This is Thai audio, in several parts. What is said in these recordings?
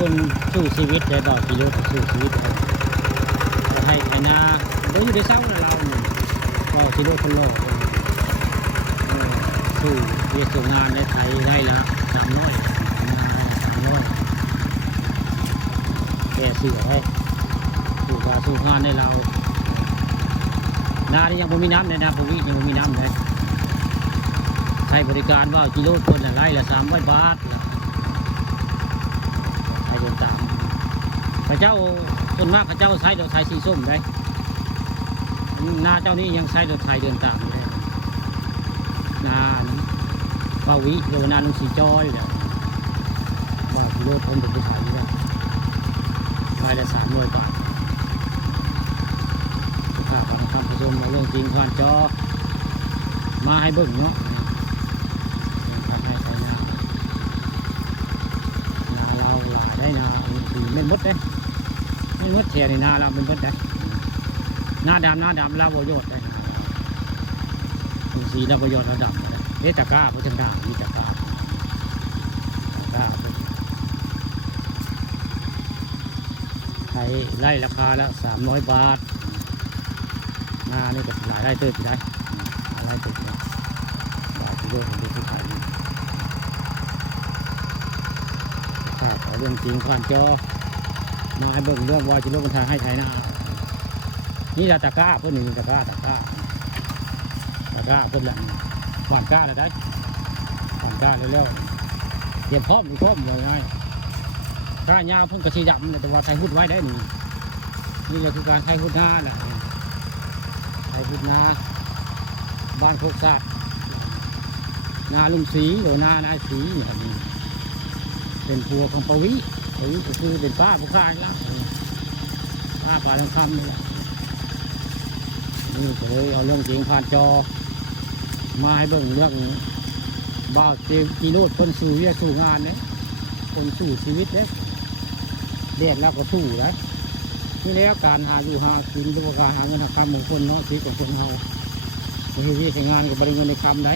คนสู้ชีวิตได้ดอกกิโลสู้ชีวิตให้ไอ้นาเดี๋ยวอยู่ในเศร้านะเราก็กิโลคนโลสู้เรียกส่งงานในไทยได้ละ300แก่เสือให้สู้การสู้งานในเรานาที่ยังไม่มีน้ำในนาพวกนี้ยังไม่มีน้ำเลยใช้บริการว่ากิโลคนละไร่ละ300 บาทใช้เดินตามพระเจ้าคนมากพระเจ้าใช้รถไถสีส้มได้นาเจ้านี้ยังใช้รถไถเดินตามได้นาว่าวิโยนาลุงสีจอยเลยว่ากิโลคนเป็นผู้ขายได้ไร่ละ300 บาทข้าฟังคำผู้ชมเรื่องจริงควานจอมาให้เบิ่งเนาะทำให้ใช้นาเราหลายได้นาคือไม่มดได้ไม่มดเทียในนาเราเป็นมดได้นาดำเราประโยชน์ได้สีเราประโยชน์เราดำเอ๊ะตะก้าเพราะจังด่างมีตะก้าไทยไล่ราคาแล้ว300 บาทนานี่ก็หลายไร่เติบได้ไร่เติบได้หลายกิโลของที่ขายนี่ถ้าขอเรื่องจริงผ่านจอมาให้เบิ่งเรื่องว่ากิโลกันทางให้ไทยนะนี่ตะก้าเพื่อนหนึ่งตะก้าเพื่อนละหวานก้าเลยได้หวานก้าเรื่อยๆเตรียมพร้อมเลยง่ายก้าหญ้าพุ่งกระชีดำแต่ว่าไทยหุดไว้ได้นี่แหละคือการไทยหุดหน้าแหละไทยหุดหน้าบ้านโคกซาดนาลุงศรีหรือนาศรีเนี่ยเป็นพัวของปวิก็คือเป็นป้าผู้ค้าแล้วป้าปลาทองคำนี่แหละนี่ก็เลยเอาเรื่องจริงผ่านจอมาให้เบิ่งเรื่องบ่าวเตรียมกิโลคนสู่เรียสู่งานเนี่ยคนสู่ชีวิตเนี่ยเรียกแล้วก็สู้แล้วนี่แล้วการหาอยู่หากินด้วยการหาเงินหาคำมงคลเนาะชีวิตของคนเราไม่ใช่ที่งานกับบริเงินในคำได้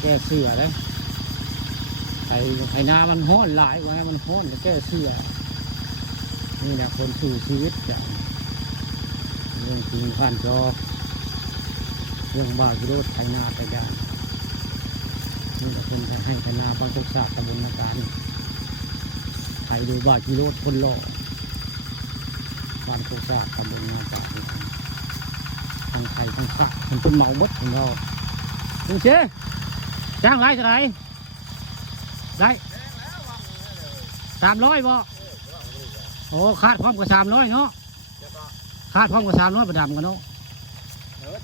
แก้เสือได้ไถนามันห้อนหลายว่ามันห้อนแก้เสือนี่แหละคนสู่ชีวิตจ้ะเรื่องจริงผ่านจอเรื่องบ้ากิโลไถนาไปได้นี่แหละคนให้ไถนาบางทุกศาสตร์ตำบลนาการไถดูบ้ากิโลคนหล่อบ้านทุกศาสตร์ตำบลนาการทั้งไทยทั้งพระมันเป็นเมาหมดของเราลุงเชจ้างไรเท่าไหร่ได้300บ่โอ้คาดพร้อมกับ300เนาะคาดพร้อมกับ300ประดำกันเนาะ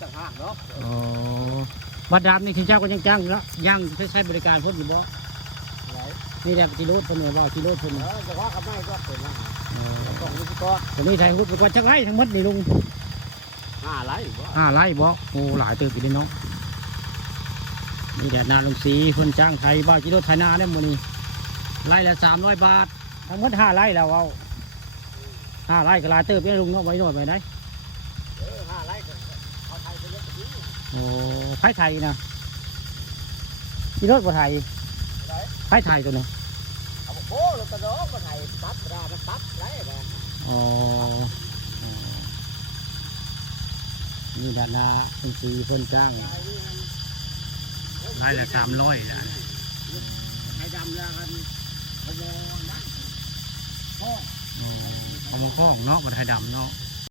ต่างหากเนาะโอ้ประดำนี่คือเจ้าก็ยังจ้างแล้วยังใช้บริการพ้นอยู่บ่นี่แหละกิโลคนเนี่ยว่ากิโลคนจะว่ากับไม่ก็เป็นต้องมีก็ตอนนี้ไทยหุ้นก็จักไรทั้งหมดนี่ลุง5 ไร่บ่โอ้หลายตื่นอยู่ในน้องนี่แดดนาลุงศรีคนจ้างไทยบ้ากิโลไทยนาได้หมดนี่ไร่ละ300 บาททั้งหมด5 ไร่แล้วเอา5 ไร่ก็หลายตื่นเนี่ยลุงเนาะไว้หน่อยไปได้5 ไร่เอาไทยไปเยอะกว่านี้โอ้ไทยนะกิโลบ่ไทยไทยตัวนึงเอาโอ้เรากระโดดก็ไทยตัดรามันตัดไรกันอ๋อนี่แดดนาลุงศรีคนจ้างไร่ละ300นะไทยดำแล้วกันขโมยนะเอามาคล้องเนาะกับไทยดำเนาะ